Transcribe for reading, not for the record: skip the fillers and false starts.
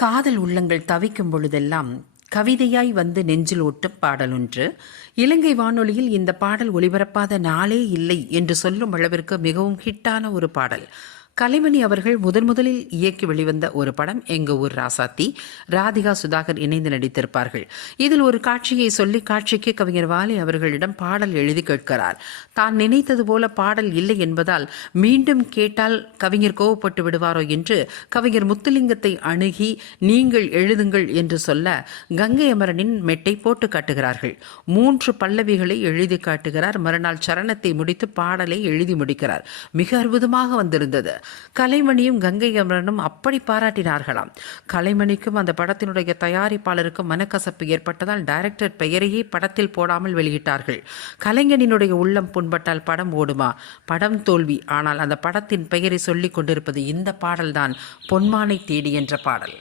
காதல் உள்ளங்கள் தவிக்கும் பொழுதெல்லாம் கவிதையாய் வந்து நெஞ்சில் ஒட்டும் பாடலொன்று. இலங்கை வானொலியில் இந்த பாடல் ஒலிபரப்பாத நாளே இல்லை என்று சொல்லும் அளவிற்கு மிகவும் ஹிட்டான ஒரு பாடல். கலைமணி அவர்கள் முதலில் இயக்கி வெளிவந்த ஒரு படம் எங்க ஊர் ராசாத்தி. ராதிகா சுதாகர் இணைந்து நடித்திருப்பார்கள். இதில் ஒரு காட்சியை சொல்லி காட்சிக்கு கவிஞர் வாலி அவர்களிடம் பாடல் எழுதி கேட்கிறார். தான் நினைத்தது போல பாடல் இல்லை என்பதால் மீண்டும் கேட்டால் கவிஞர் கோவப்பட்டு விடுவாரோ என்று கவிஞர் முத்துலிங்கத்தை அணுகி நீங்கள் எழுதுங்கள் என்று சொல்ல கங்கை அமரனின் மெட்டை போட்டு காட்டுகிறார்கள். 3 பல்லவிகளை எழுதி காட்டுகிறார். மறுநாள் சரணத்தை முடித்து பாடலை எழுதி முடிக்கிறார். மிக அற்புதமாக வந்திருந்தது. கலைமணியும் கங்கை அமரனும் அப்படி பாராட்டினார்களாம். கலைமணிக்கும் அந்த படத்தினுடைய தயாரிப்பாளருக்கும் மனக்கசப்பு ஏற்பட்டதால் டைரக்டர் பெயரையே படத்தில் போடாமல் வெளியிட்டார்கள். கலைஞனினுடைய உள்ளம் புண்பட்டால் படம் ஓடுமா? படம் தோல்வி. ஆனால் அந்த படத்தின் பெயரை சொல்லிக் கொண்டிருப்பது இந்த பாடல்தான், பொன்மானை தேடி என்ற பாடல்.